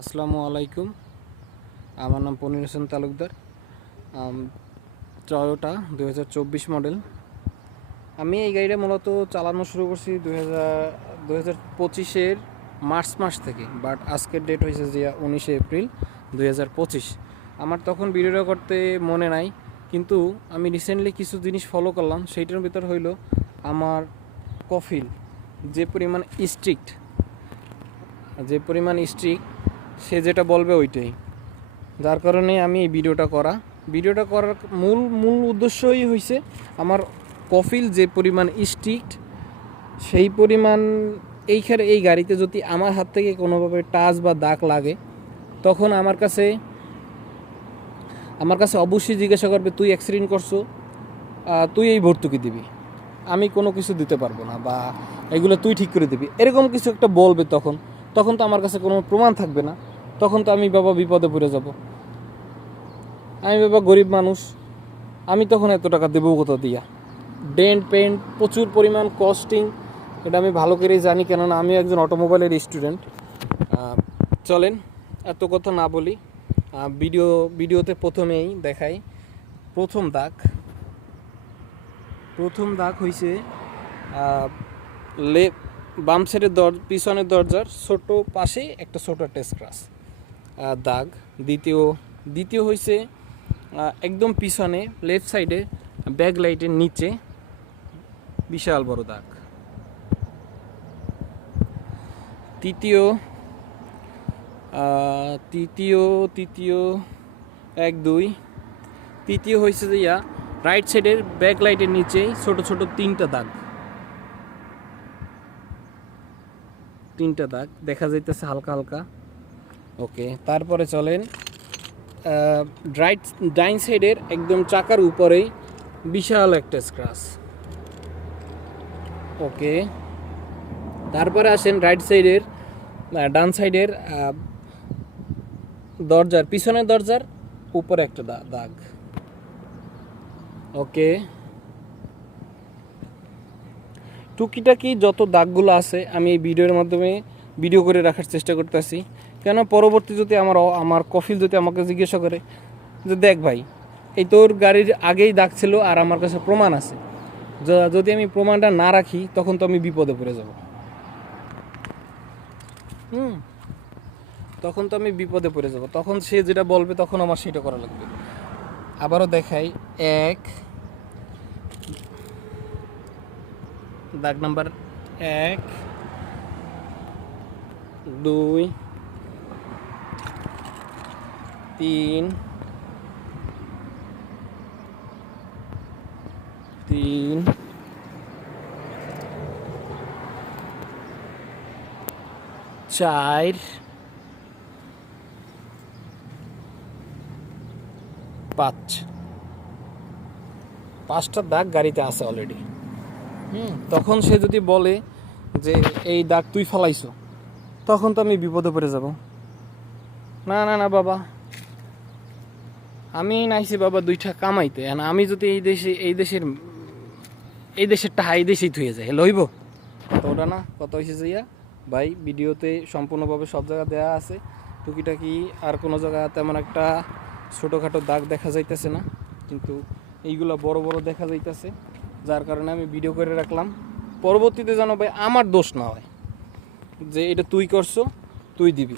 আসসালামু আলাইকুম। আমার নাম পনির হোসেন তালুকদার। Toyota 2024 model. আমি এই গাড়িটা মূলত চালানো শুরু করছি 2025-এর মার্চ মাস থেকে, বাট আজকের ডেট হয়েছে যে 19শে এপ্রিল 2025। আমার তখন ভিডিওটা করতে মনে নাই, কিন্তু আমি রিসেন্টলি কিছু জিনিস ফলো করলাম। সেইটার ভিতর হইল আমার কফিল যে পরিমাণ স্ট্রিক্ট সে যেটা বলবে ওইটাই। যার কারণে আমি এই ভিডিওটা করার মূল উদ্দেশ্যই হয়েছে আমার কফিল যে পরিমাণ স্ট্রিক্ট, সেই পরিমাণ এই গাড়িতে যদি আমার হাত থেকে কোনোভাবে টাচ বা দাগ লাগে, তখন আমার কাছে অবশ্যই জিজ্ঞাসা করবে, তুই অ্যাক্সিডেন্ট করছো, তুই এই ভর্তুকি দিবি, আমি কোনো কিছু দিতে পারবো না, বা এগুলো তুই ঠিক করে দিবি, এরকম কিছু একটা বলবে। তখন তো আমার কাছে কোনো প্রমাণ থাকবে না। তখন তো আমি বাবা বিপদে পড়ে যাব। আমি বাবা গরিব মানুষ, আমি তখন এত টাকা দেবো কোথা দিয়া? ডেন্ট পেন্ট প্রচুর পরিমাণ কস্টিং, এটা আমি ভালো করেই জানি, কেননা আমি একজন অটোমোবাইলের স্টুডেন্ট। চলেন এত কথা না বলি, ভিডিওতে প্রথমেই দেখাই। প্রথম দাগ হয়েছে বাম সাইডের পিছনের দরজার ছোট পাশে একটা ছোট একটা স্ক্র্যাচ দাগ। দ্বিতীয় হয়েছে একদম পিছনে লেফট সাইডে ব্যাক লাইটের নিচে বিশাল বড় দাগ। তৃতীয় 1-2 তৃতীয় হয়েছে যে রাইট সাইডের ব্যাক লাইটের নিচেই ছোট ছোট তিনটা দাগ দেখা যাইতেছে হালকা। ওকে, তারপরে চলেন ডাইন সাইডের একদম চাকার উপরেই বিশাল একটা স্ক্র্যাচ। ওকে, তারপরে আসেন ডান সাইডের পিছনের দরজার উপরে একটা দাগ। ওকে, টুকিটাকি যত দাগগুলো আছে আমি এই ভিডিওর মাধ্যমে ভিডিও করে রাখার চেষ্টা করতেছি, কেন পরবর্তী যদি আমার কফিল যদি আমাকে জিজ্ঞাসা করে যে দেখ ভাই, এই তোর গাড়ির আগেই দাগ ছিল আর আমার কাছে প্রমাণ আছে, যদি আমি প্রমাণটা না রাখি তখন তো আমি বিপদে পড়ে যাব। তখন সে যেটা বলবে তখন আমার সেটা করা লাগবে। আবারও দেখাই, দাগ নাম্বার 1, 2, 3, 4, 5টা দাগ গাড়িতে আছে অলরেডি। তখন সে যদি বলে যে এই দাগ তুই ফেলাইছো, তখন তো আমি বিপদে পড়ে যাব। না না না বাবা, আমি নাইছি বাবা 2টা কামাইতে, আমি যদি এই দেশের টাকা এই দেশেই থুয়ে যায় লইব তো ওটা না। কত হয়েছে যে ভাই, ভিডিওতে সম্পূর্ণভাবে সব জায়গা দেওয়া আছে। টুকিটাকি আর কোনো জায়গা তেমন একটা ছোটোখাটো দাগ দেখা যাইতেছে না, কিন্তু এইগুলো বড় বড় দেখা যাইতেছে, যার কারণে আমি ভিডিও করে রাখলাম। পরবর্তীতে যেন ভাই আমার দোষ না হয় যে এটা তুই করছো, তুই দিবি।